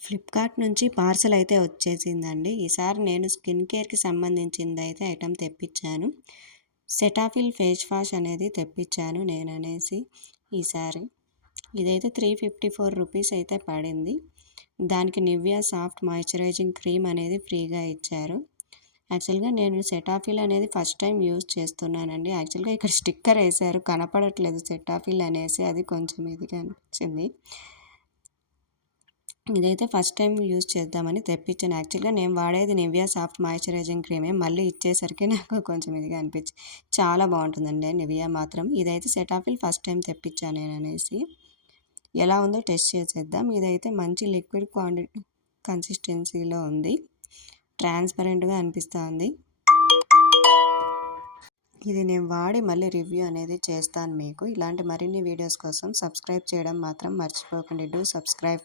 Flipkart నుంచి parcel అయితే వచ్చేసిందండి. ఈసారి నేను స్కిన్ కేర్‌కి సంబంధించిందైతే ఐటెమ్ తెప్పించాను. సెటాఫిల్ ఫేస్ వాష్ అనేది తెప్పించాను నేననేసి ఈసారి. ఇదైతే 354 రూపీస్ అయితే పడింది. దానికి నివియా సాఫ్ట్ మాయిశ్చరైజింగ్ క్రీమ్ అనేది ఫ్రీగా ఇచ్చారు. యాక్చువల్‌గా నేను సెటాఫిల్ అనేది ఫస్ట్ టైం యూజ్ చేస్తున్నానండి. యాక్చువల్‌గా ఇక్కడ స్టిక్కర్ ఏసారు కనపడట్లేదు సెటాఫిల్ అనేసి, అది కొంచెం ఇదిగా అనిపించింది. ఇదైతే ఫస్ట్ టైం యూజ్ చేద్దామని తెప్పించాను. యాక్చువల్‌గా నేను వాడేది నివియా సాఫ్ట్ మాయిశ్చరైజింగ్ క్రీమే. మళ్ళీ ఇచ్చేసరికి నాకు కొంచెం ఇదిగా అనిపించింది. చాలా బాగుంటుందండి నివియా మాత్రం. ఇదైతే సెటాఫిల్ ఫస్ట్ టైం తెప్పించాను నేననేసి. ఎలా ఉందో టెస్ట్ చేసేద్దాం. ఇదైతే మంచి లిక్విడ్ కన్సిస్టెన్సీలో ఉంది. ట్రాన్స్పరెంట్గా అనిపిస్తుంది. ఇది నేను వాడి మళ్ళీ రివ్యూ అనేది చేస్తాను మీకు. ఇలాంటి మరిన్ని వీడియోస్ కోసం సబ్స్క్రైబ్ చేయడం మాత్రం మర్చిపోకండి. Do subscribe.